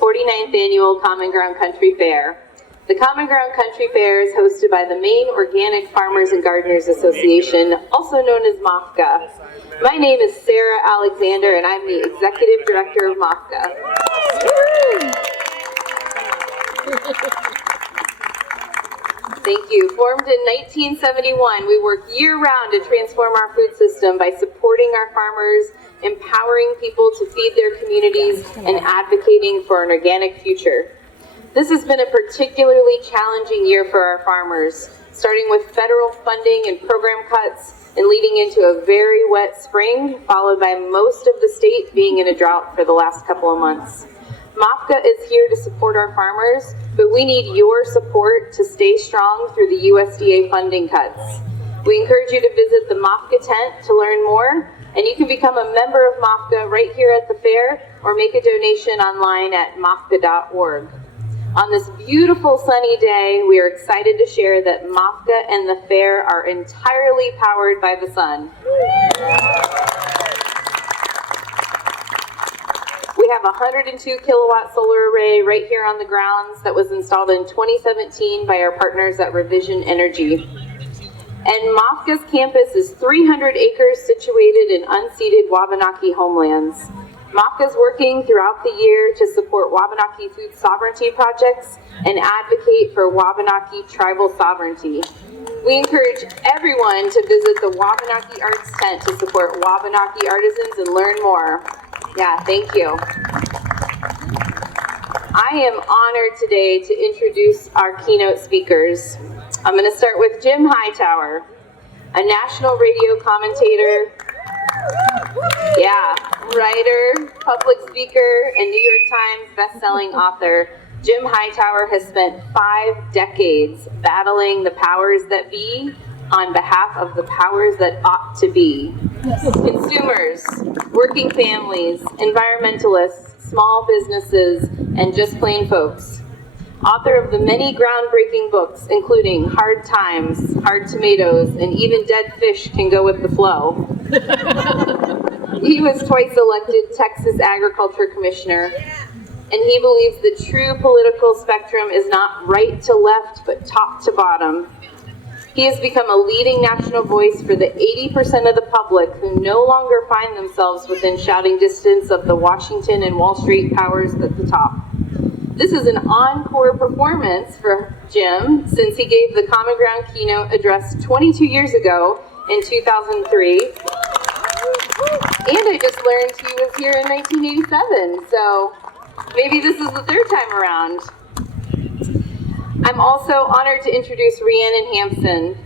49th Annual Common Ground Country Fair. The Common Ground Country Fair is hosted by the Maine Organic Farmers and Gardeners Association, also known as MOFGA. My name is Sarah Alexander, and I'm the Executive Director of MOFGA. Thank you. Formed in 1971, we work year-round to transform our food system by supporting our farmers, empowering people to feed their communities, and advocating for an organic future. This has been a particularly challenging year for our farmers, starting with federal funding and program cuts and leading into a very wet spring, followed by most of the state being in a drought for the last couple of months. MOFGA is here to support our farmers, but we need your support to stay strong through the USDA funding cuts. We encourage you to visit the MOFGA tent to learn more, and you can become a member of MOFGA right here at the fair or make a donation online at mofga.org. On this beautiful sunny day, we are excited to share that MOFGA and the fair are entirely powered by the sun. We have a 102 kilowatt solar array right here on the grounds that was installed in 2017 by our partners at Revision Energy. And MOFGA's campus is 300 acres situated in unceded Wabanaki homelands. MOFGA is working throughout the year to support Wabanaki food sovereignty projects and advocate for Wabanaki tribal sovereignty. We encourage everyone to visit the Wabanaki Arts Tent to support Wabanaki artisans and learn more. Yeah, thank you. I am honored today to introduce our keynote speakers. I'm going to start with Jim Hightower, a national radio commentator, writer, public speaker, and New York Times best-selling author. Jim Hightower has spent 5 decades battling the powers that be on behalf of the powers that ought to be. Consumers, working families, environmentalists, small businesses, and just plain folks. Author of the many groundbreaking books, including Hard Times, Hard Tomatoes, and Even Dead Fish Can Go With the Flow. He was twice elected Texas Agriculture Commissioner, and he believes the true political spectrum is not right to left, but top to bottom. He has become a leading national voice for the 80% of the public who no longer find themselves within shouting distance of the Washington and Wall Street powers at the top. This is an encore performance for Jim, since he gave the Common Ground keynote address 22 years ago in 2003. And I just learned he was here in 1987, so maybe this is the 3rd time around. I'm also honored to introduce Rhiannon Hampson.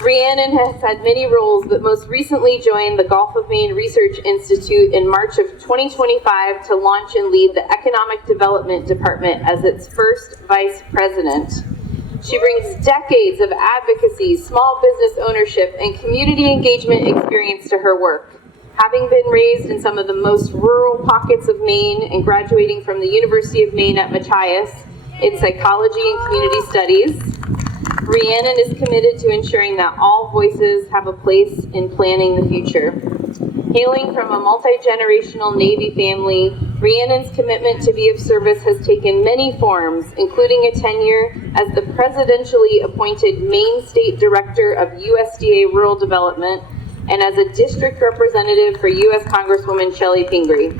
Rhiannon has had many roles, but most recently joined the Gulf of Maine Research Institute in March of 2025 to launch and lead the Economic Development Department as its first vice president. She brings decades of advocacy, small business ownership, and community engagement experience to her work. Having been raised in some of the most rural pockets of Maine and graduating from the University of Maine at Machias in psychology and community studies, Rhiannon is committed to ensuring that all voices have a place in planning the future. Hailing from a multi-generational Navy family, Rhiannon's commitment to be of service has taken many forms, including a tenure as the presidentially appointed Maine State Director of USDA Rural Development and as a district representative for U.S. Congresswoman Shelley Pingree.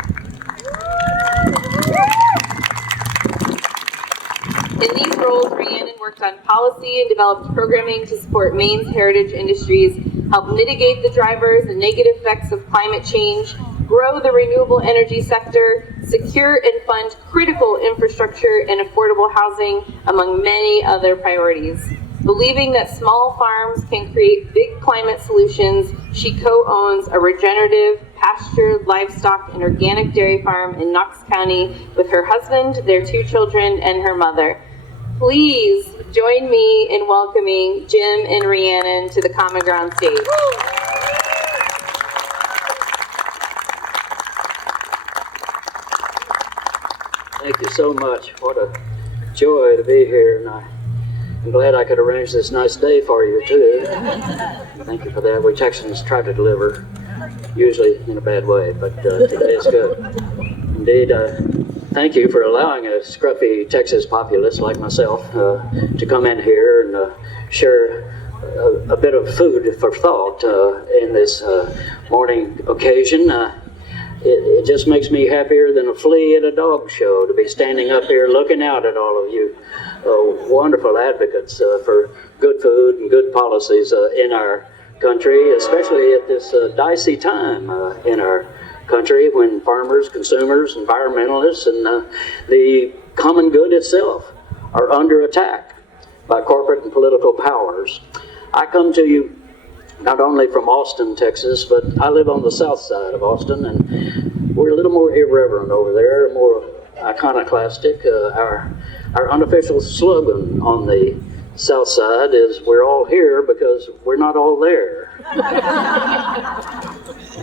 In these roles, Rhiannon worked on policy and developed programming to support Maine's heritage industries, help mitigate the drivers and negative effects of climate change, grow the renewable energy sector, secure and fund critical infrastructure and affordable housing, among many other priorities. Believing that small farms can create big climate solutions, she co-owns a regenerative, pastured livestock and organic dairy farm in Knox County with her husband, their 2 children, and her mother. Please join me in welcoming Jim and Rhiannon to the Common Ground stage. Thank you so much. What a joy to be here, and I'm glad I could arrange this nice day for you too. Thank you for that, which Texans try to deliver. usually in a bad way, but today is good. Indeed, thank you for allowing a scruffy Texas populace like myself to come in here and share a bit of food for thought in this morning occasion. It just makes me happier than a flea at a dog show to be standing up here looking out at all of you wonderful advocates for good food and good policies in our country, especially at this dicey time in our country when farmers, consumers, environmentalists, and the common good itself are under attack by corporate and political powers. I come to you not only from Austin, Texas, but I live on the south side of Austin, and we're a little more irreverent over there, more iconoclastic. Our unofficial slogan on the south side is "We're all here because we're not all there."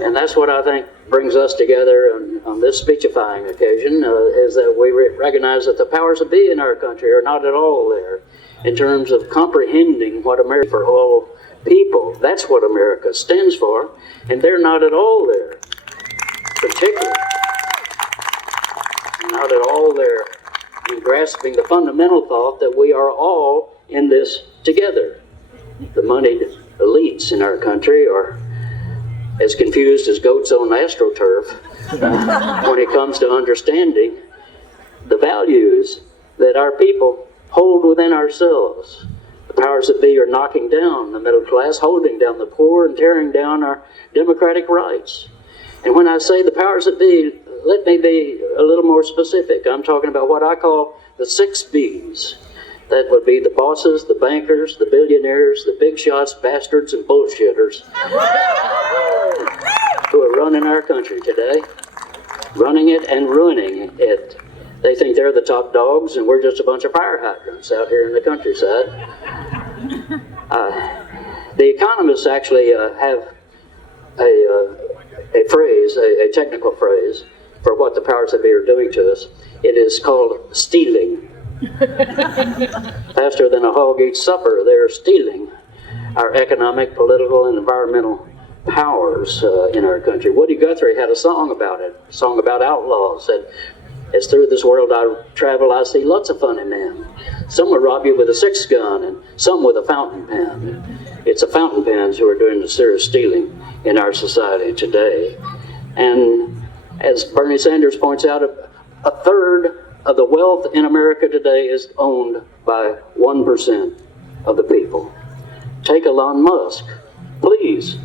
And that's what I think brings us together on this speechifying occasion, is that we recognize that the powers that be in our country are not at all there in terms of comprehending what America for all people, that's what America stands for, and they're not at all there, particularly not at all there in grasping the fundamental thought that we are all in this together. The moneyed elites in our country are as confused as goats on AstroTurf when it comes to understanding the values that our people hold within ourselves. The powers that be are knocking down the middle class, holding down the poor, and tearing down our democratic rights. And when I say the powers that be, let me be a little more specific. I'm talking about what I call the 6 Bs. That would be the bosses, the bankers, the billionaires, the big shots, bastards, and bullshitters who are running our country today, running it and ruining it. They think they're the top dogs, and we're just a bunch of fire hydrants out here in the countryside. The economists actually have a phrase, a technical phrase, for what the powers that be are doing to us. It is called stealing. Faster than a hog eats supper, they're stealing our economic, political, and environmental powers in our country. Woody Guthrie had a song about it, a song about outlaws. Said, "As through this world I travel, I see lots of funny men. Some will rob you with a 6 gun, and some with a fountain pen." It's the fountain pens who are doing the serious stealing in our society today. And as Bernie Sanders points out, a third of the wealth in America today is owned by 1% of the people. Take Elon Musk, please.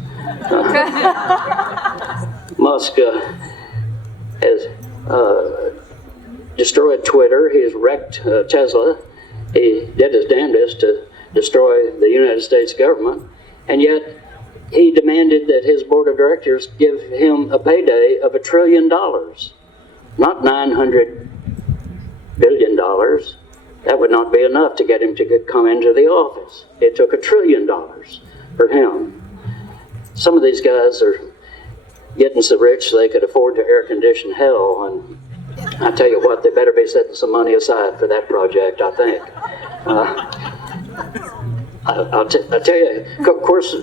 Musk has destroyed Twitter. He's wrecked Tesla. He did his damnedest to destroy the United States government, and yet he demanded that his board of directors give him a payday of $1 trillion, not $900 billion. That would not be enough to get him to come into the office. It took $1 trillion for him. Some of these guys are getting so rich they could afford to air condition hell, and I tell you what, they better be setting some money aside for that project, I think. I'll tell you, of course,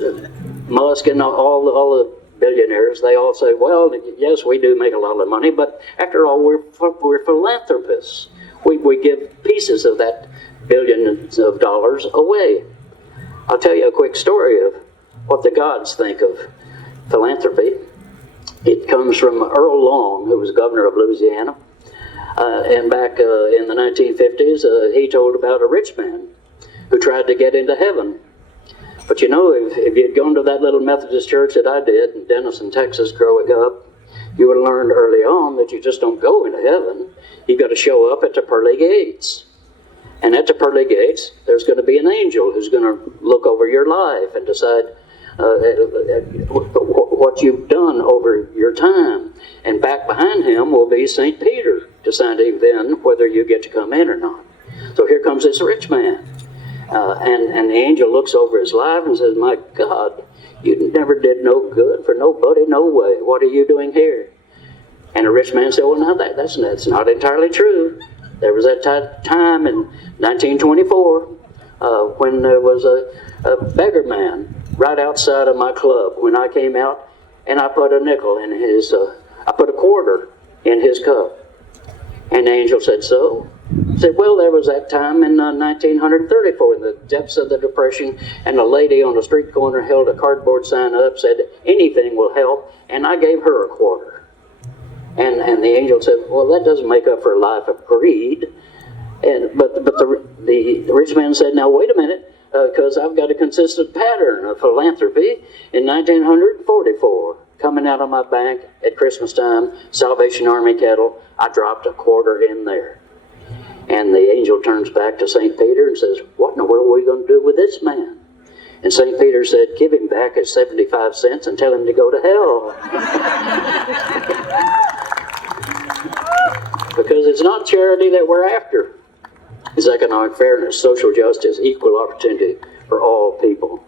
Musk and all the billionaires, they all say, well, yes, we do make a lot of money, but after all, we're philanthropists. We give pieces of that billions of dollars away. I'll tell you a quick story of what the gods think of philanthropy. It comes from Earl Long, who was governor of Louisiana. And back in the 1950s, he told about a rich man who tried to get into heaven. But you know, if you'd gone to that little Methodist church that I did in Denison, Texas, growing up, you would have learned early on that you just don't go into heaven. You've got to show up at the pearly gates. And at the pearly gates, there's going to be an angel who's going to look over your life and decide what you've done over your time. And back behind him will be St. Peter, deciding then whether you get to come in or not. So here comes this rich man. And the angel looks over his life and says, my God, you never did no good for nobody, no way. What are you doing here? And the rich man said, well, now that's not entirely true. There was that time in 1924 when there was a beggar man right outside of my club. When I came out, and I put a nickel in his, I put a quarter in his cup. And the angel said, so? I said, well, there was that time in 1934, in the depths of the Depression, and a lady on the street corner held a cardboard sign up, said, anything will help, and I gave her a quarter. And the angel said, well, that doesn't make up for a life of greed. But the rich man said, now wait a minute, because I've got a consistent pattern of philanthropy. In 1944, coming out of my bank at Christmas time, Salvation Army kettle, I dropped a quarter in there. And the angel turns back to St. Peter and says, what in the world are we going to do with this man? And St. Peter said, give him back his 75 cents and tell him to go to hell. Because it's not charity that we're after. It's economic fairness, social justice, equal opportunity for all people.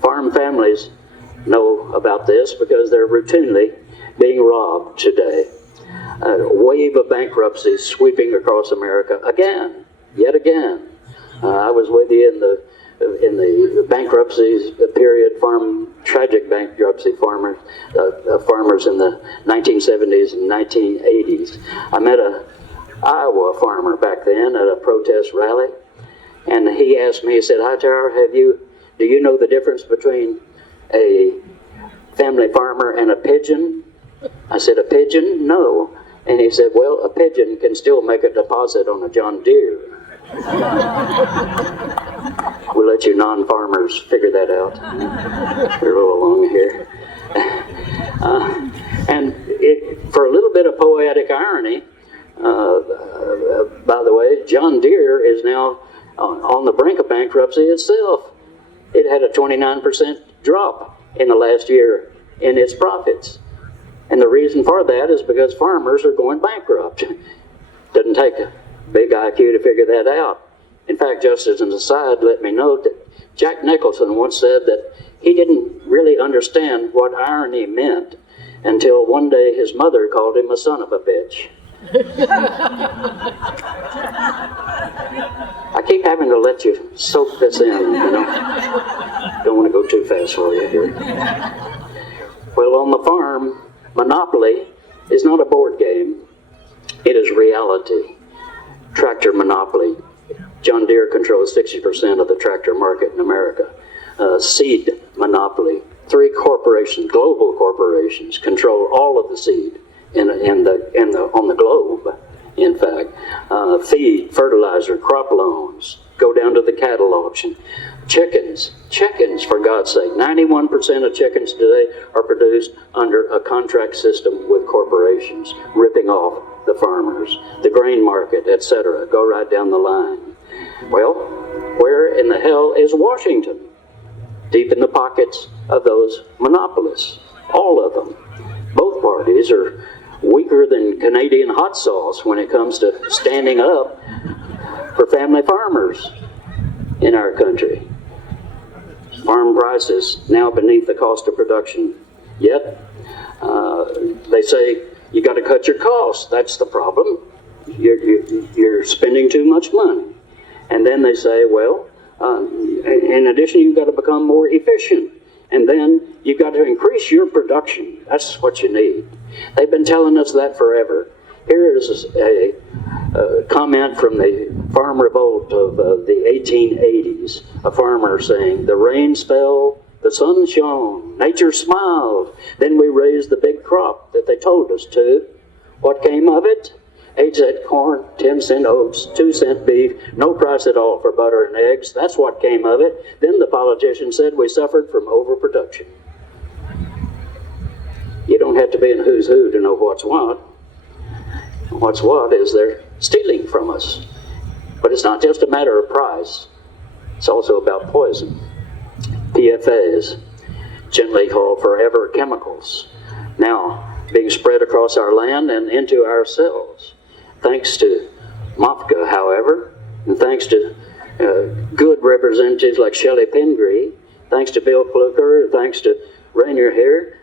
Farm families know about this because they're routinely being robbed today. A wave of bankruptcies sweeping across America again, yet again. I was with you in the bankruptcies period, tragic bankruptcy farmers in the 1970s and 1980s. I met a Iowa farmer back then at a protest rally, and he asked me, he said, Hightower, do you know the difference between a family farmer and a pigeon? I said, a pigeon? No. And he said, well, a pigeon can still make a deposit on a John Deere. We'll let you non-farmers figure that out. We're a little long here. For a little bit of poetic irony, by the way, John Deere is now on the brink of bankruptcy itself. It had a 29% drop in the last year in its profits. And the reason for that is because farmers are going bankrupt. Doesn't take a big IQ to figure that out. In fact, just as an aside, let me note that Jack Nicholson once said that he didn't really understand what irony meant until one day his mother called him a son of a bitch. I keep having to let you soak this in, you know. Don't want to go too fast for you here. Well, on the farm, Monopoly is not a board game. It is reality. Tractor monopoly. John Deere controls 60% of the tractor market in America. Seed monopoly. 3 corporations, global corporations, control all of the seed on the globe. In fact, feed, fertilizer, crop loans, go down to the cattle auction. Chickens, for God's sake. 91% of chickens today are produced under a contract system with corporations, ripping off the farmers, the grain market, etc. Go right down the line. Well, where in the hell is Washington? Deep in the pockets of those monopolists. All of them. Both parties are weaker than Canadian hot sauce when it comes to standing up for family farmers in our country. Farm prices now beneath the cost of production. Yet, they say you got to cut your costs. That's the problem. You're spending too much money. And then they say, well, in addition, you've got to become more efficient. And then you've got to increase your production. That's what you need. They've been telling us that forever. Here is a comment from the farm revolt of the 1880s. A farmer saying, the rains fell, the sun shone, nature smiled. Then we raised the big crop that they told us to. What came of it? 8 cent corn, 10 cent oats, 2 cent beef, no price at all for butter and eggs. That's what came of it. Then the politician said we suffered from overproduction. You don't have to be in who's who to know what's what. What's what is they're stealing from us. But it's not just a matter of price. It's also about poison. PFAs, gently called forever chemicals, now being spread across our land and into our cells. Thanks to MOFGA, however, and thanks to good representatives like Shelley Pingree, thanks to Bill Kluger, thanks to Rainier here,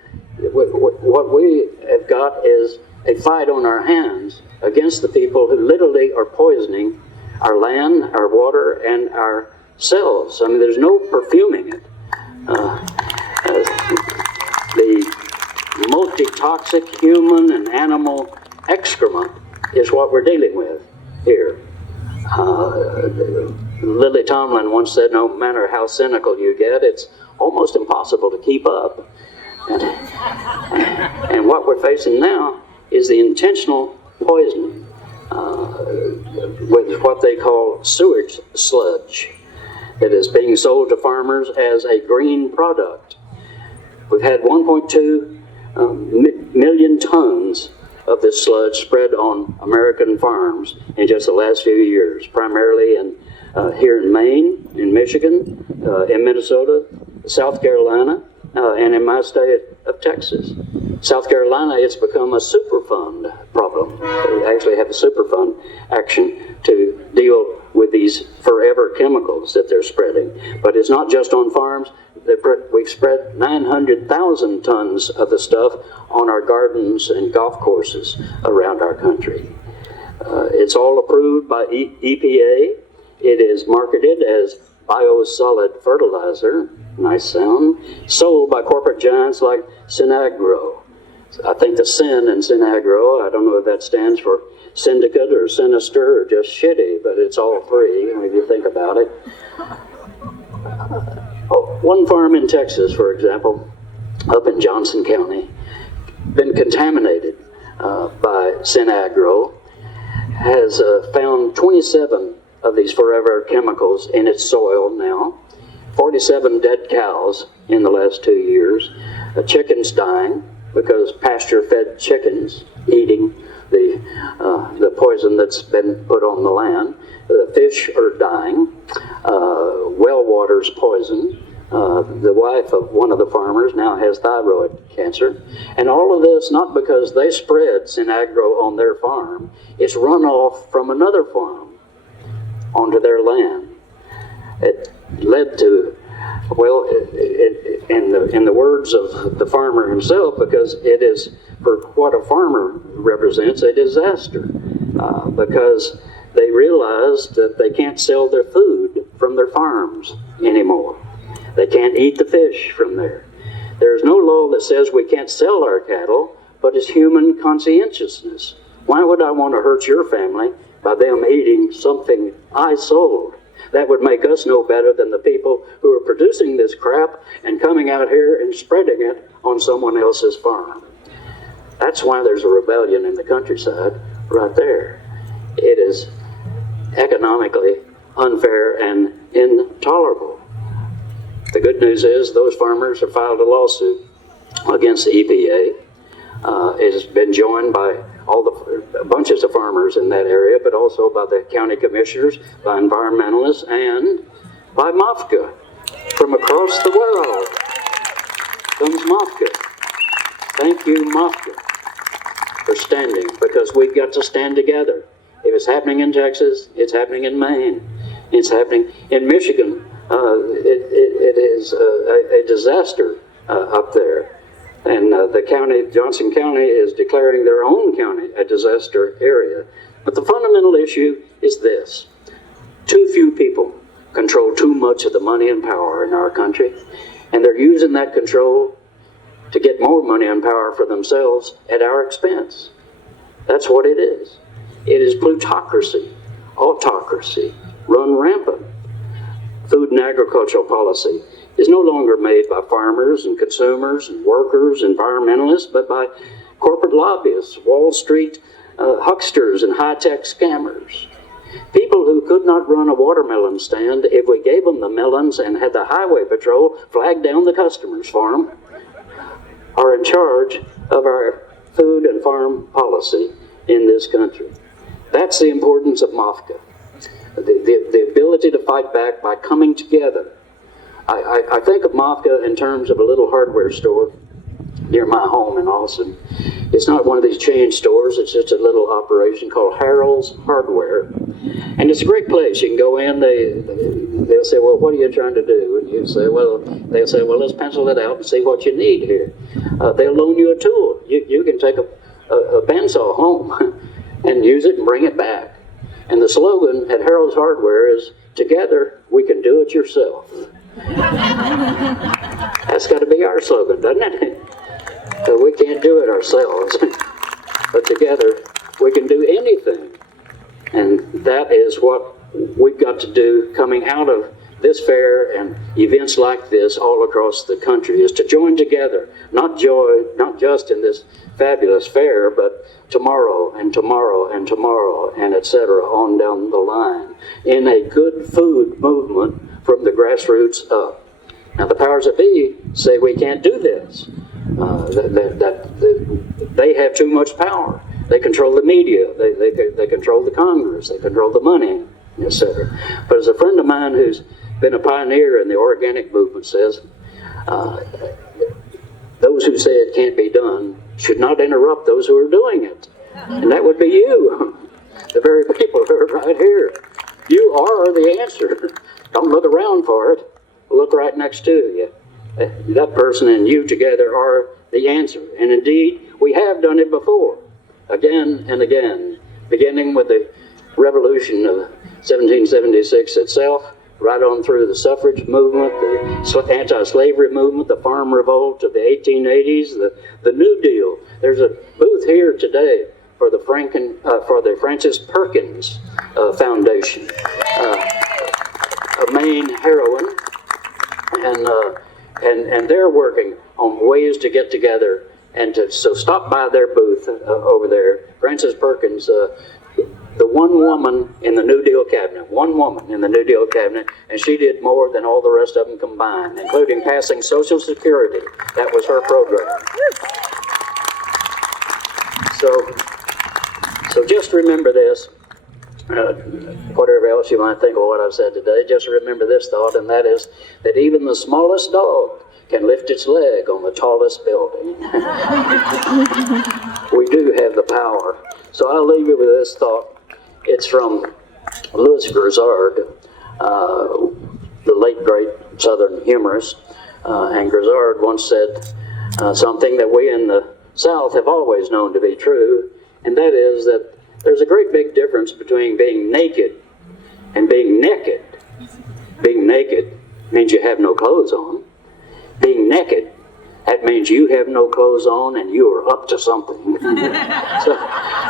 what we have got is a fight on our hands against the people who literally are poisoning our land, our water, and our cells. I mean, there's no perfuming it. The toxic human and animal excrement is what we're dealing with here. Lily Tomlin once said, no matter how cynical you get, it's almost impossible to keep up. And what we're facing now is the intentional poisoning with what they call sewage sludge. It is being sold to farmers as a green product. We've had 1.2 million tons of this sludge spread on American farms in just the last few years, primarily here in Maine, in Michigan, in Minnesota, South Carolina, and in my state of Texas. South Carolina, it's become a Superfund problem. They actually have a Superfund action to deal with these forever chemicals that they're spreading. But it's not just on farms. We've spread 900,000 tons of the stuff on our gardens and golf courses around our country. It's all approved by EPA. It is marketed as biosolid fertilizer, nice sound, sold by corporate giants like Sinagro. I think the sin in Sinagro, I don't know if that stands for syndicate or sinister or just shitty, but it's all three if you think about it. One farm in Texas, for example, up in Johnson County, been contaminated by Sinagro, has found 27 of these forever chemicals in its soil now, 47 dead cows in the last 2 years, chickens dying because pasture-fed chickens eating the poison that's been put on the land. The fish are dying. Well water's poisoned. The wife of one of the farmers now has thyroid cancer. And all of this not because they spread Sinagro on their farm. It's runoff from another farm onto their land. It led to, well, in the words of the farmer himself, because it is, for what a farmer represents, a disaster. Because they realized that they can't sell their food from their farms anymore. They can't eat the fish from there. There's no law that says we can't sell our cattle, but it's human conscientiousness. Why would I want to hurt your family by them eating something I sold? That would make us no better than the people who are producing this crap and coming out here and spreading it on someone else's farm. That's why there's a rebellion in the countryside right there. It is economically unfair and intolerable. The good news is those farmers have filed a lawsuit against the EPA. It has been joined by all the bunches of farmers in that area, but also by the county commissioners, by environmentalists, and by MOFGA. From across the world comes MOFGA. Thank you, MOFGA, for standing, because we've got to stand together. If it's happening in Texas, it's happening in Maine, it's happening in Michigan. It is a disaster up there. And the county, Johnson County, is declaring their own county a disaster area. But the fundamental issue is this. Too few people control too much of the money and power in our country. And they're using that control to get more money and power for themselves at our expense. That's what it is. It is plutocracy, autocracy, run rampant. Food and agricultural policy is no longer made by farmers and consumers and workers, environmentalists, but by corporate lobbyists, Wall Street hucksters, and high-tech scammers. People who could not run a watermelon stand if we gave them the melons and had the highway patrol flag down the customers for them are in charge of our food and farm policy in this country. That's the importance of MOFGA. The ability to fight back by coming together. I think of MOFGA in terms of a little hardware store near my home in Austin. It's not one of these chain stores, it's just a little operation called Harold's Hardware. And it's a great place. You can go in, they'll say, well, what are you trying to do? And they'll say, well, let's pencil it out and see what you need here. They'll loan you a tool. You can take a bandsaw home and use it and bring it back. And the slogan at Harold's Hardware is, together we can do it yourself. That's got to be our slogan, doesn't it? We can't do it ourselves, but together we can do anything. And that is what we've got to do coming out of this fair and events like this all across the country, is to join together, not just in this fabulous fair, but tomorrow and tomorrow and tomorrow and etc. on down the line in a good food movement from the grassroots up. Now the powers that be say we can't do this. They have too much power. They control the media. They control the Congress. They control the money, etc. But as a friend of mine who's been a pioneer in the organic movement says, those who say it can't be done should not interrupt those who are doing it. And that would be you, the very people who are right here. You are the answer. Don't look around for it. Look right next to you. That person and you together are the answer. And indeed, we have done it before, again and again, beginning with the revolution of 1776 itself, right on through the suffrage movement, the anti-slavery movement, the farm revolt of the 1880s, the New Deal. There's a booth here today for the Francis Perkins Foundation, a Maine heroine, and they're working on ways to get together and so stop by their booth over there. Francis Perkins, the one woman in the New Deal cabinet, and she did more than all the rest of them combined, including passing Social Security. That was her program. So just remember this. Whatever else you might think of what I've said today, just remember this thought, and that is that even the smallest dog can lift its leg on the tallest building. We do have the power. So I'll leave you with this thought. It's from Louis Grizzard, the late great Southern humorist. And Grizzard once said something that we in the South have always known to be true, and that is that there's a great big difference between being naked and being naked. Being naked means you have no clothes on. Being naked, that means you have no clothes on and you are up to something.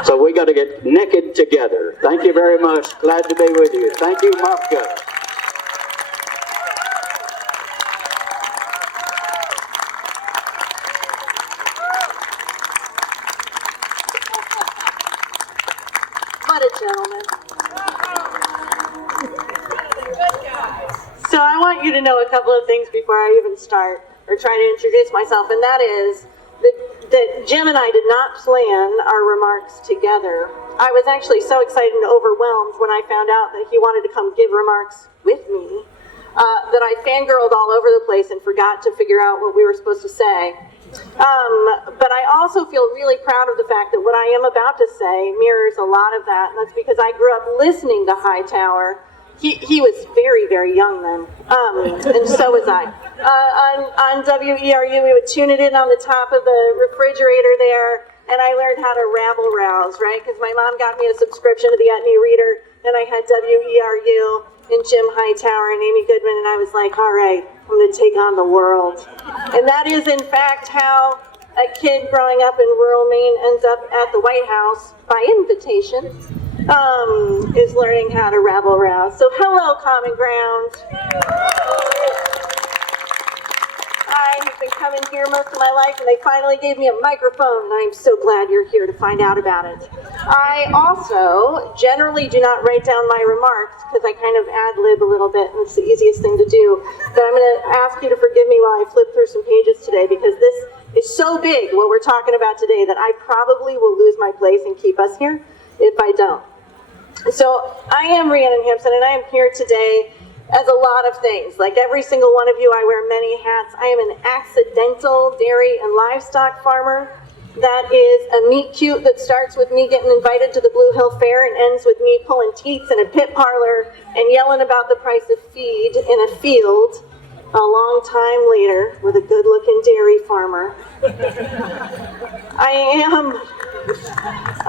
so we got to get naked together. Thank you very much. Glad to be with you. Thank you, MOFGA. What a gentleman. So I want you to know a couple of things before I even start or try to introduce myself, and that is that Jim and I did not plan our remarks together. I was actually so excited and overwhelmed when I found out that he wanted to come give remarks with me that I fangirled all over the place and forgot to figure out what we were supposed to say. But I also feel really proud of the fact that what I am about to say mirrors a lot of that, and that's because I grew up listening to Hightower. He was very, very young then, and so was I. On WERU, we would tune it in on the top of the refrigerator there, and I learned how to rabble-rouse, right? Because my mom got me a subscription to the Etney Reader, and I had WERU and Jim Hightower and Amy Goodman, and I was like, all right, I'm going to take on the world. And that is, in fact, how a kid growing up in rural Maine ends up at the White House by invitation, is learning how to rabble-rouse. So hello, Common Ground. I have been coming here most of my life, and they finally gave me a microphone, and I'm so glad you're here to find out about it. I also generally do not write down my remarks because I kind of ad-lib a little bit, and it's the easiest thing to do. But I'm going to ask you to forgive me while I flip through some pages today, because this is so big, what we're talking about today, that I probably will lose my place and keep us here if I don't. So I am Rhiannon Hampson, and I am here today as a lot of things. Like every single one of you, I wear many hats. I am an accidental dairy and livestock farmer. That is a meet cute that starts with me getting invited to the Blue Hill Fair and ends with me pulling teats in a pit parlor and yelling about the price of feed in a field a long time later with a good-looking dairy farmer. I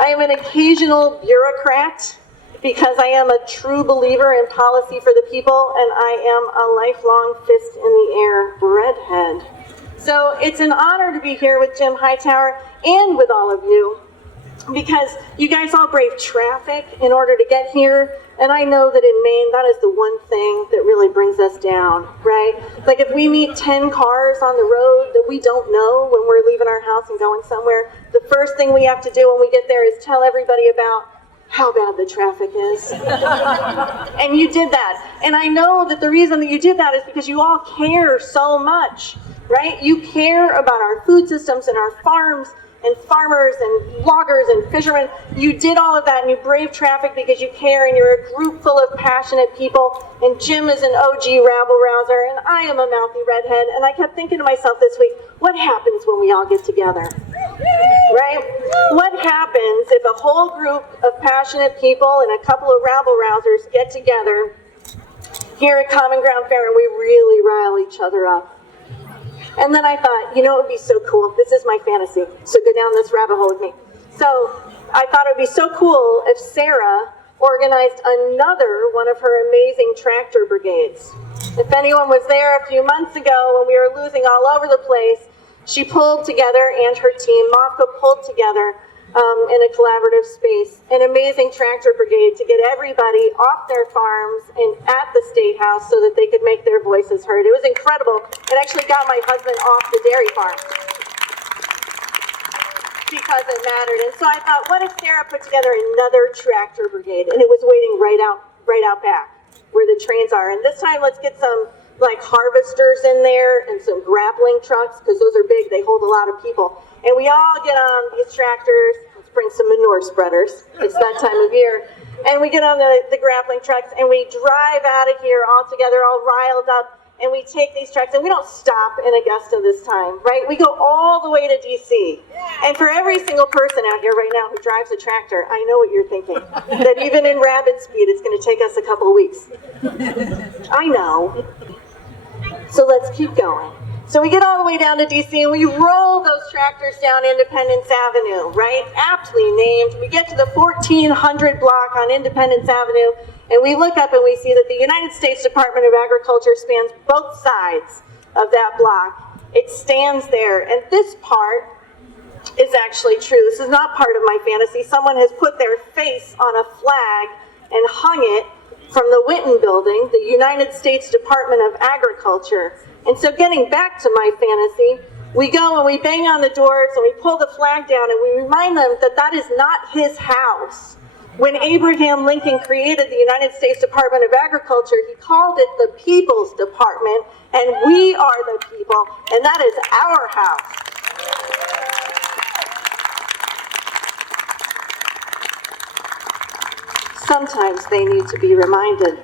am an occasional bureaucrat, because I am a true believer in policy for the people, and I am a lifelong fist in the air redhead. So it's an honor to be here with Jim Hightower and with all of you, because you guys all braved traffic in order to get here. And I know that in Maine, that is the one thing that really brings us down, right? Like if we meet 10 cars on the road that we don't know when we're leaving our house and going somewhere, the first thing we have to do when we get there is tell everybody about how bad the traffic is. And you did that. And I know that the reason that you did that is because you all care so much, right? You care about our food systems and our farms and farmers and loggers and fishermen. You did all of that and you braved traffic because you care, and you're a group full of passionate people. And Jim is an OG rabble-rouser, and I am a mouthy redhead. And I kept thinking to myself this week, what happens when we all get together? Right? What happens if a whole group of passionate people and a couple of rabble-rousers get together here at Common Ground Fair and we really rile each other up? And then I thought, you know, it would be so cool. This is my fantasy, so go down this rabbit hole with me. So I thought it would be so cool if Sarah organized another one of her amazing tractor brigades. If anyone was there a few months ago when we were losing all over the place, she pulled together, and her team, MOFGA, pulled together in a collaborative space, an amazing tractor brigade to get everybody off their farms and at the State House so that they could make their voices heard. It was incredible. It actually got my husband off the dairy farm because it mattered. And so I thought, what if Sarah put together another tractor brigade? And it was waiting right out back where the trains are. And this time, let's get some like harvesters in there and some grappling trucks, because those are big. They hold a lot of people. And we all get on these tractors. Let's bring some manure spreaders. It's that time of year. And we get on the grappling trucks, and we drive out of here all together, all riled up, and we take these trucks, and we don't stop in Augusta this time, right? We go all the way to D.C. And for every single person out here right now who drives a tractor, I know what you're thinking, that even in rapid speed, it's going to take us a couple of weeks. I know. So let's keep going. So we get all the way down to D.C. and we roll those tractors down Independence Avenue, right? Aptly named. We get to the 1400 block on Independence Avenue, and we look up and we see that the United States Department of Agriculture spans both sides of that block. It stands there, and this part is actually true. This is not part of my fantasy. Someone has put their face on a flag and hung it from the Winton Building, the United States Department of Agriculture. And so getting back to my fantasy, we go and we bang on the doors and we pull the flag down and we remind them that that is not his house. When Abraham Lincoln created the United States Department of Agriculture, he called it the People's Department, and we are the people, and that is our house. Sometimes they need to be reminded.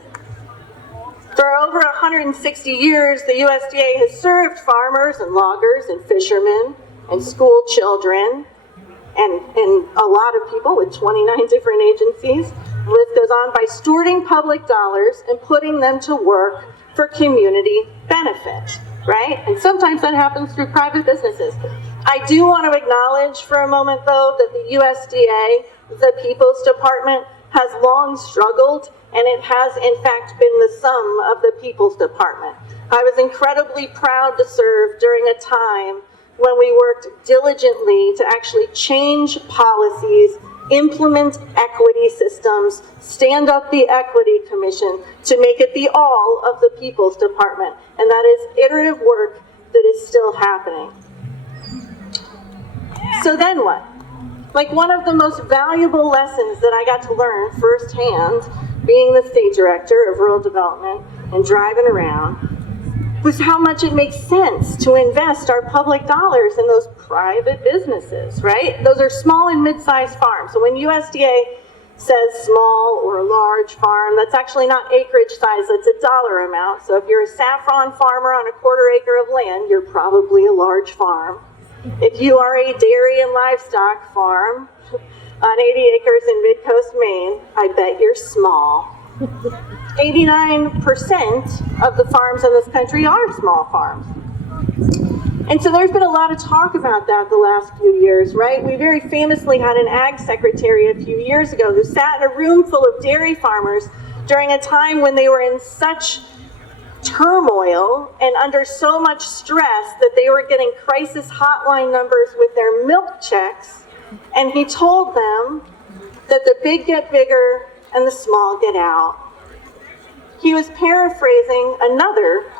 For over 160 years, the USDA has served farmers and loggers and fishermen and school children and a lot of people with 29 different agencies. The list goes on, by stewarding public dollars and putting them to work for community benefit, right? And sometimes that happens through private businesses. I do want to acknowledge for a moment, though, that the USDA, the People's Department, has long struggled, and it has in fact been the sum of the People's Department. I was incredibly proud to serve during a time when we worked diligently to actually change policies, implement equity systems, stand up the Equity Commission to make it the all of the People's Department. And that is iterative work that is still happening. So then what? Like, one of the most valuable lessons that I got to learn firsthand, being the state director of rural development and driving around, was how much it makes sense to invest our public dollars in those private businesses, right? Those are small and mid-sized farms. So when USDA says small or large farm, that's actually not acreage size, that's a dollar amount. So if you're a saffron farmer on a quarter acre of land, you're probably a large farm. If you are a dairy and livestock farm on 80 acres in mid-coast Maine, I bet you're small. 89% of the farms in this country are small farms. And so there's been a lot of talk about that the last few years, right? We very famously had an ag secretary a few years ago who sat in a room full of dairy farmers during a time when they were in such turmoil and under so much stress that they were getting crisis hotline numbers with their milk checks, and he told them that the big get bigger and the small get out. He was paraphrasing another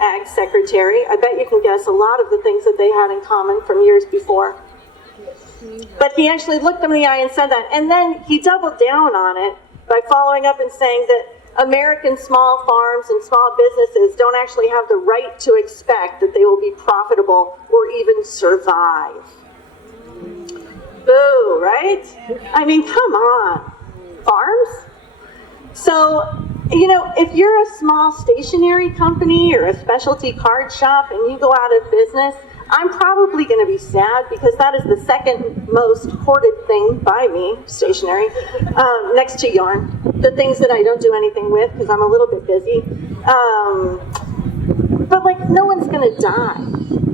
ag secretary. I bet you can guess a lot of the things that they had in common from years before. But he actually looked them in the eye and said that, and then he doubled down on it by following up and saying that American small farms and small businesses don't actually have the right to expect that they will be profitable or even survive. Boo, right? I mean, come on. Farms? So, if you're a small stationery company or a specialty card shop and you go out of business, I'm probably going to be sad because that is the second most hoarded thing by me, stationery, next to yarn. The things that I don't do anything with because I'm a little bit busy. But no one's going to die.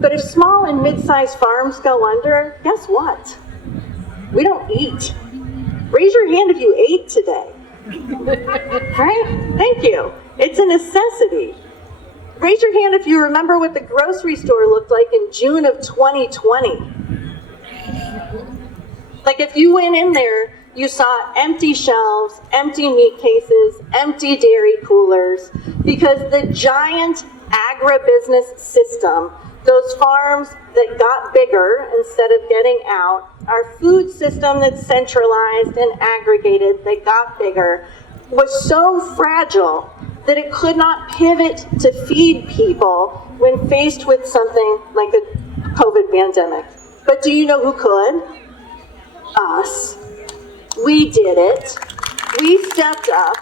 But if small and mid-sized farms go under, guess what? We don't eat. Raise your hand if you ate today. Right? Thank you. It's a necessity. Raise your hand if you remember what the grocery store looked like in June of 2020. If you went in there, you saw empty shelves, empty meat cases, empty dairy coolers, because the giant agribusiness system, those farms that got bigger instead of getting out, our food system that's centralized and aggregated that got bigger, was so fragile that it could not pivot to feed people when faced with something like a COVID pandemic. But do you know who could? Us. We did it. We stepped up.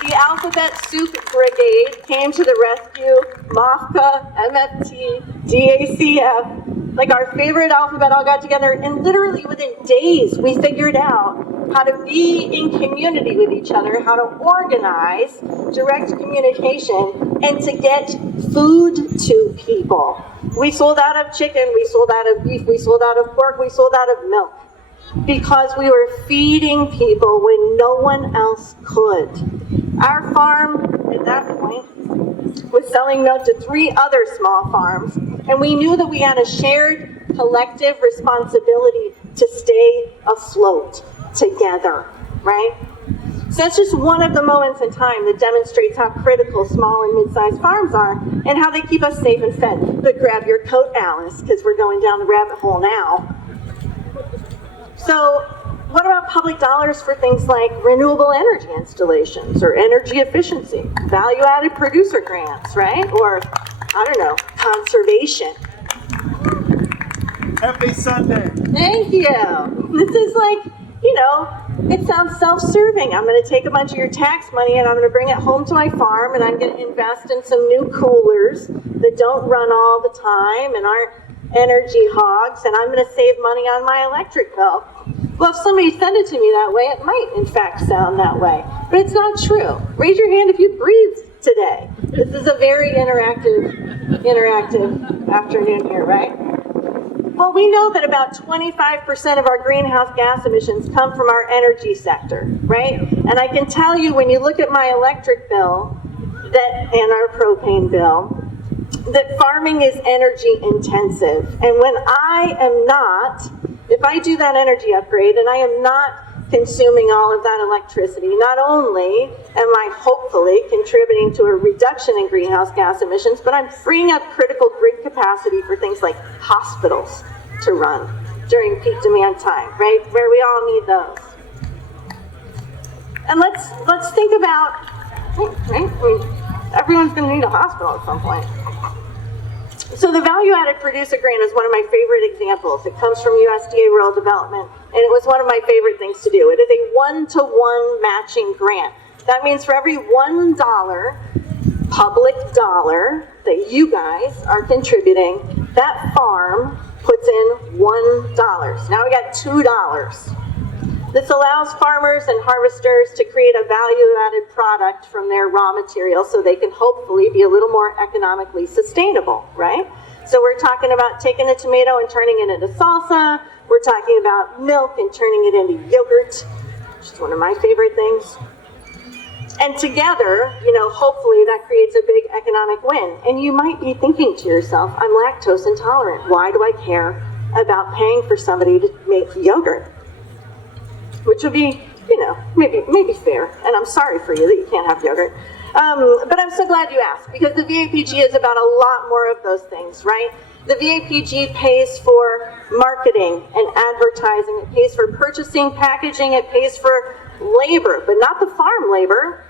The Alphabet Soup Brigade came to the rescue. MOFGA, MFT, DACF, our favorite alphabet all got together, and literally within days we figured out how to be in community with each other, how to organize direct communication, and to get food to people. We sold out of chicken, we sold out of beef, we sold out of pork, we sold out of milk, because we were feeding people when no one else could. Our farm, at that point, was selling milk to 3 other small farms, and we knew that we had a shared collective responsibility to stay afloat together, right? So that's just one of the moments in time that demonstrates how critical small and mid-sized farms are and how they keep us safe and fed. But grab your coat, Alice, because we're going down the rabbit hole now. So what about public dollars for things like renewable energy installations or energy efficiency, value-added producer grants, right? Or, conservation. Happy Sunday. Thank you. This is it sounds self-serving. I'm going to take a bunch of your tax money and I'm going to bring it home to my farm and I'm going to invest in some new coolers that don't run all the time and aren't energy hogs, and I'm going to save money on my electric bill. Well, if somebody said it to me that way, it might in fact sound that way, but it's not true. Raise your hand if you breathed today. This is a very interactive afternoon here, right? Well, we know that about 25% of our greenhouse gas emissions come from our energy sector, right? And I can tell you when you look at my electric bill and our propane bill, that farming is energy intensive. And when if I do that energy upgrade and I am not consuming all of that electricity, not only am I hopefully contributing to a reduction in greenhouse gas emissions, but I'm freeing up critical grid capacity for things like hospitals to run during peak demand time, right? Where we all need those. And let's think about, right? Everyone's going to need a hospital at some point. So the value-added producer grant is one of my favorite examples. It comes from USDA Rural Development, and it was one of my favorite things to do. It is a 1-to-1 matching grant. That means for every $1 public dollar that you guys are contributing, that farm puts in $1. Now we got $2. This allows farmers and harvesters to create a value-added product from their raw materials so they can hopefully be a little more economically sustainable, right? So we're talking about taking a tomato and turning it into salsa. We're talking about milk and turning it into yogurt, which is one of my favorite things. And together, hopefully that creates a big economic win. And you might be thinking to yourself, I'm lactose intolerant. Why do I care about paying for somebody to make yogurt? Which would be, maybe fair. And I'm sorry for you that you can't have yogurt. But I'm so glad you asked, because the VAPG is about a lot more of those things, right? The VAPG pays for marketing and advertising. It pays for purchasing, packaging. It pays for labor, but not the farm labor,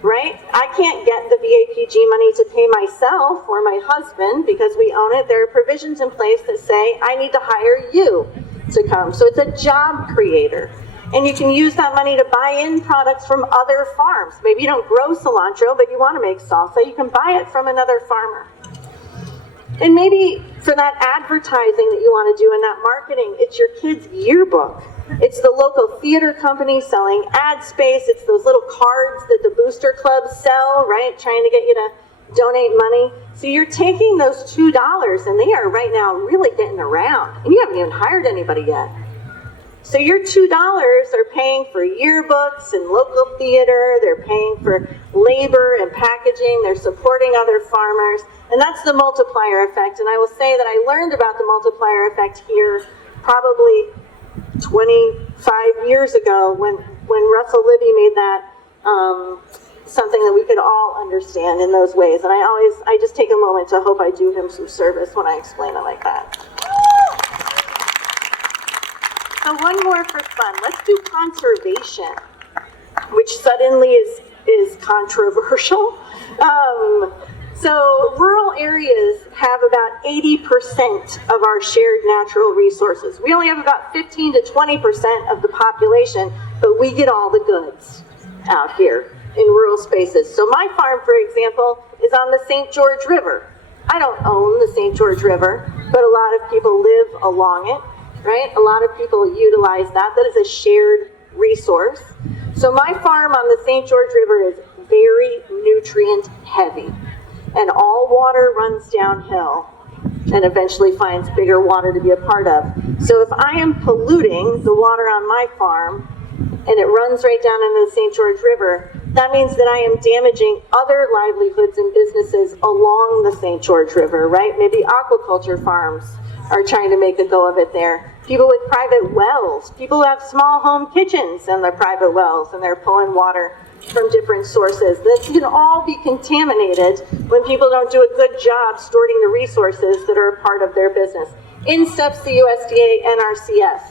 right? I can't get the VAPG money to pay myself or my husband because we own it. There are provisions in place that say I need to hire you to come. So it's a job creator. And you can use that money to buy in products from other farms. Maybe you don't grow cilantro, but you want to make salsa. You can buy it from another farmer. And maybe for that advertising that you want to do and that marketing, it's your kid's yearbook. It's the local theater company selling ad space. It's those little cards that the booster clubs sell, right? Trying to get you to donate money. So you're taking those $2 and they are right now really getting around. And you haven't even hired anybody yet. So your $2 are paying for yearbooks and local theater. They're paying for labor and packaging. They're supporting other farmers. And that's the multiplier effect. And I will say that I learned about the multiplier effect here probably 25 years ago when Russell Libby made that something that we could all understand in those ways. And I just take a moment to hope I do him some service when I explain it like that. So one more for fun. Let's do conservation, which suddenly is controversial. So rural areas have about 80% of our shared natural resources. We only have about 15 to 20% of the population, but we get all the goods out here in rural spaces. So my farm, for example, is on the St. George River. I don't own the St. George River, but a lot of people live along it, right? A lot of people utilize that. That is a shared resource. So my farm on the St. George River is very nutrient heavy. And all water runs downhill and eventually finds bigger water to be a part of. So if I am polluting the water on my farm and it runs right down into the St. George River, that means that I am damaging other livelihoods and businesses along the St. George River, right? Maybe aquaculture farms are trying to make a go of it there. People with private wells, people who have small home kitchens in their private wells and they're pulling water from different sources. This can all be contaminated when people don't do a good job storing the resources that are a part of their business. In steps the USDA NRCS.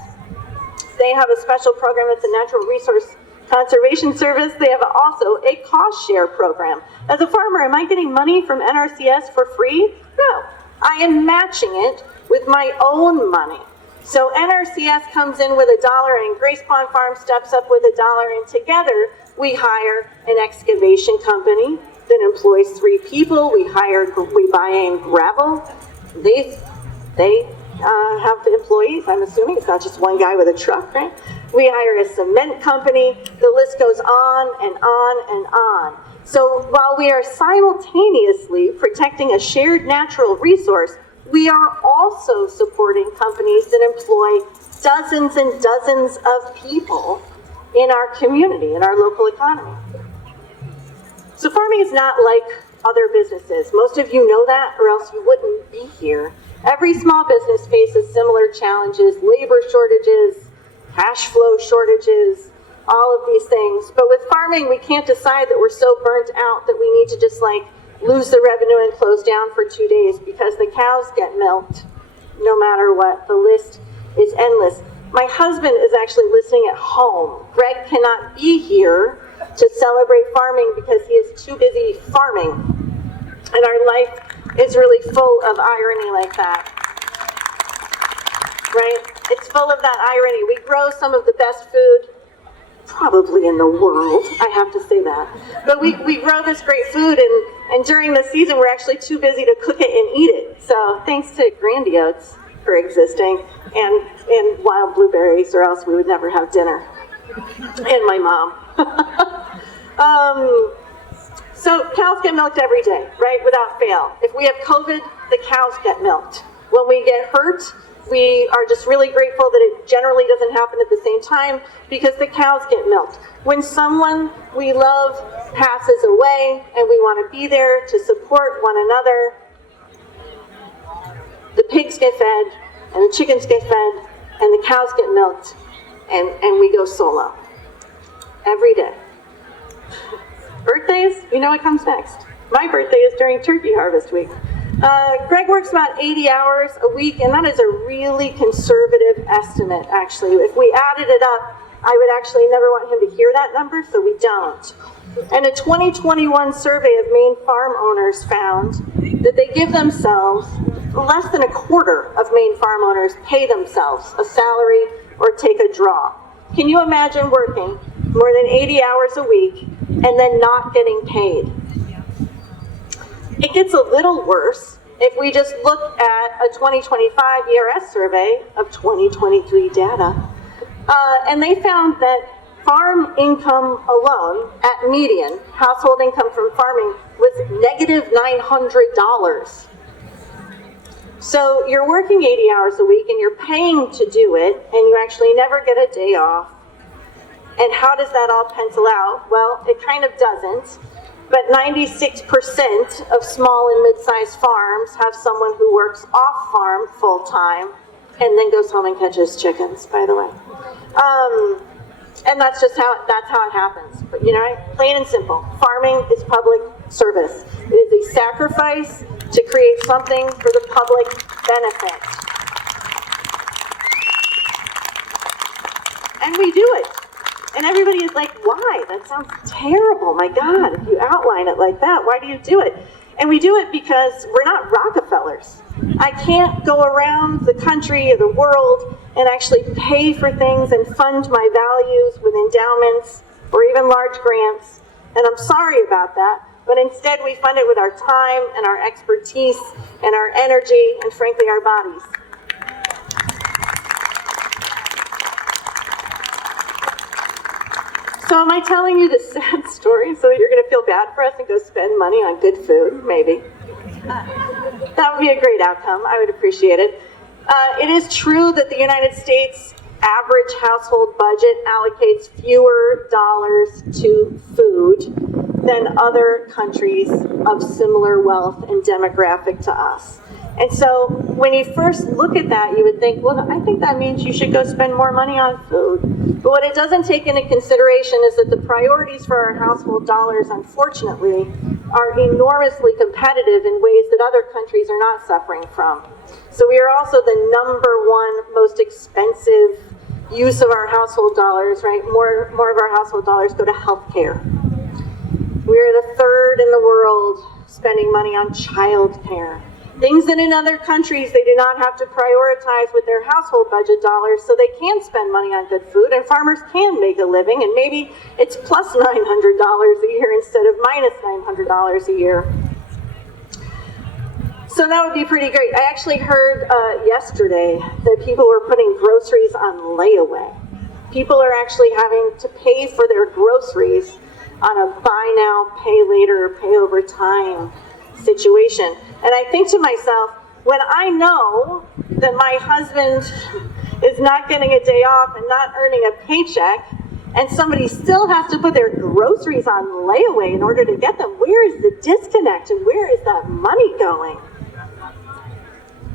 They have a special program that's a natural resource conservation service. They have also a cost share program. As a farmer, am I getting money from NRCS for free? No, I am matching it with my own money. So NRCS comes in with $1 and Grace Pond Farm steps up with $1, and together we hire an excavation company that employs 3 people. We buy in gravel. They have the employees, I'm assuming. It's not just one guy with a truck, right? We hire a cement company. The list goes on and on and on. So while we are simultaneously protecting a shared natural resource, we are also supporting companies that employ dozens and dozens of people in our community, in our local economy. So farming is not like other businesses. Most of you know that, or else you wouldn't be here. Every small business faces similar challenges: labor shortages, cash flow shortages, all of these things. But with farming, we can't decide that we're so burnt out that we need to just lose the revenue and close down for 2 days because the cows get milked no matter what. The list is endless. My husband is actually listening at home. Greg cannot be here to celebrate farming because he is too busy farming. And our life is really full of irony like that. Right? It's full of that irony. We grow some of the best food probably in the world, I have to say that. But we grow this great food, and during the season we're actually too busy to cook it and eat it. So thanks to Grandy Oats for existing, and wild blueberries, or else we would never have dinner. And my mom. So cows get milked every day, right, without fail. If we have COVID, the cows get milked. When we get hurt, we are just really grateful that it generally doesn't happen at the same time because the cows get milked. When someone we love passes away and we want to be there to support one another, the pigs get fed and the chickens get fed and the cows get milked and we go solo every day. Birthdays, you know what comes next. My birthday is during turkey harvest week. Greg works about 80 hours a week, and that is a really conservative estimate, actually. If we added it up, I would actually never want him to hear that number, so we don't. And a 2021 survey of Maine farm owners found that they give themselves, less than a quarter of Maine farm owners pay themselves a salary or take a draw. Can you imagine working more than 80 hours a week and then not getting paid? It gets a little worse if we just look at a 2025 ERS survey of 2023 data. And they found that farm income alone, at median, household income from farming, was negative $900. So you're working 80 hours a week and you're paying to do it, and you actually never get a day off. And how does that all pencil out? Well, it kind of doesn't. But 96% of small and mid-sized farms have someone who works off-farm full-time and then goes home and catches chickens, by the way. And that's just how it happens. But you know, plain and simple, farming is public service. It is a sacrifice to create something for the public benefit. And we do it. And everybody is like, why? That sounds terrible. My God, if you outline it like that, why do you do it? And we do it because we're not Rockefellers. I can't go around the country or the world and actually pay for things and fund my values with endowments or even large grants. And I'm sorry about that. But instead, we fund it with our time and our expertise and our energy and, frankly, our bodies. So am I telling you this sad story so that you're going to feel bad for us and go spend money on good food? Maybe. That would be a great outcome. I would appreciate it. It is true that the United States average household budget allocates fewer dollars to food than other countries of similar wealth and demographic to us. And so when you first look at that, you would think, well, I think that means you should go spend more money on food. But what it doesn't take into consideration is that the priorities for our household dollars, unfortunately, are enormously competitive in ways that other countries are not suffering from. So we are also the #1 most expensive use of our household dollars, right? More of our household dollars go to healthcare. We are the 3rd in the world spending money on childcare. Things that in other countries they do not have to prioritize with their household budget dollars, so they can spend money on good food and farmers can make a living, and maybe it's plus $900 a year instead of minus $900 a year. So that would be pretty great. I actually heard yesterday that people were putting groceries on layaway. People are actually having to pay for their groceries on a buy now, pay later, pay over time situation. And I think to myself, when I know that my husband is not getting a day off and not earning a paycheck, and somebody still has to put their groceries on layaway in order to get them, where is the disconnect and where is that money going?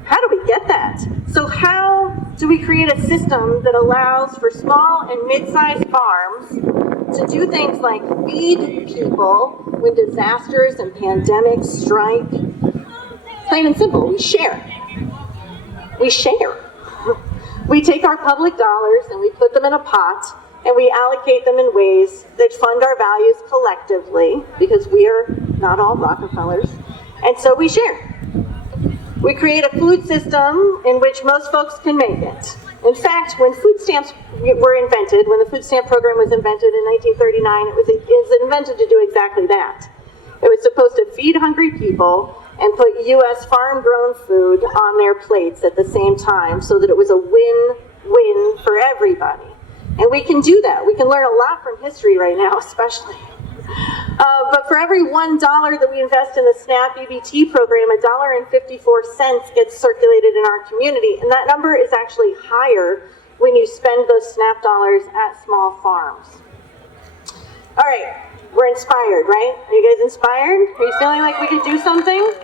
How do we get that? So how do we create a system that allows for small and mid-sized farms to do things like feed people when disasters and pandemics strike? Plain and simple, we share. We share. We take our public dollars and we put them in a pot and we allocate them in ways that fund our values collectively, because we are not all Rockefellers, and so we share. We create a food system in which most folks can make it. In fact, when food stamps were invented, when the food stamp program was invented in 1939, it was invented to do exactly that. It was supposed to feed hungry people and put U.S. farm-grown food on their plates at the same time so that it was a win-win for everybody. And we can do that. We can learn a lot from history right now, especially. But for every $1 that we invest in the SNAP EBT program, $1.54 gets circulated in our community. And that number is actually higher when you spend those SNAP dollars at small farms. All right, we're inspired, right? Are you guys inspired? Are you feeling like we could do something?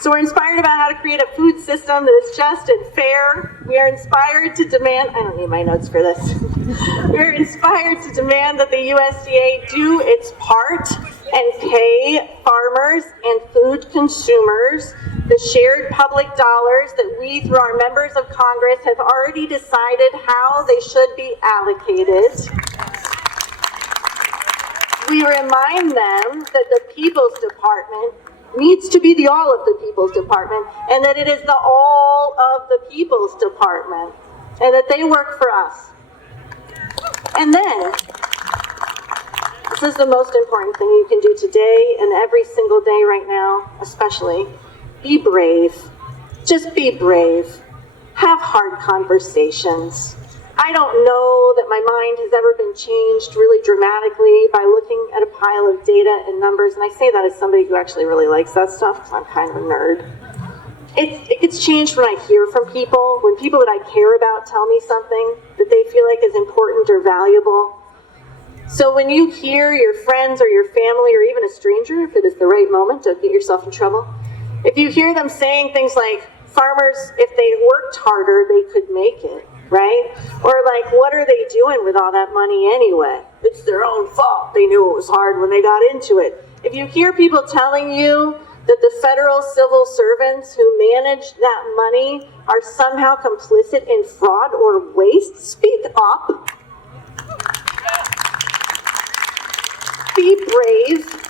So we're inspired about how to create a food system that is just and fair. We are inspired to demand, I don't need my notes for this. We're inspired to demand that the USDA do its part and pay farmers and food consumers the shared public dollars that we, through our members of Congress, have already decided how they should be allocated. We remind them that the People's Department needs to be the all of the People's Department, and that it is the all of the People's Department, and that they work for us. And then, this is the most important thing you can do today and every single day right now, especially. Be brave. Just be brave. Have hard conversations. I don't know that my mind has ever been changed really dramatically by looking at a pile of data and numbers, and I say that as somebody who actually really likes that stuff because I'm kind of a nerd. It gets changed when I hear from people, when people that I care about tell me something that they feel like is important or valuable. So when you hear your friends or your family or even a stranger, if it is the right moment, don't get yourself in trouble. If you hear them saying things like, farmers, if they worked harder, they could make it, right? Or like, what are they doing with all that money anyway? It's their own fault. They knew it was hard when they got into it. If you hear people telling you that the federal civil servants who manage that money are somehow complicit in fraud or waste, speak up. Be brave.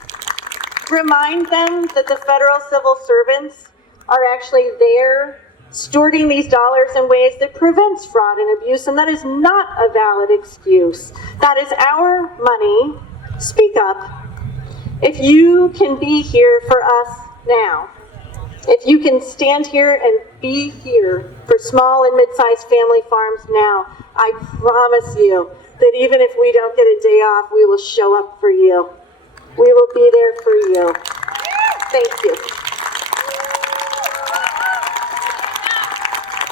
Remind them that the federal civil servants are actually there stewarding these dollars in ways that prevents fraud and abuse, and that is not a valid excuse. That is our money. Speak up. If you can be here for us now, if you can stand here and be here for small and mid-sized family farms now, I promise you that even if we don't get a day off, we will show up for you. We will be there for you. Thank you.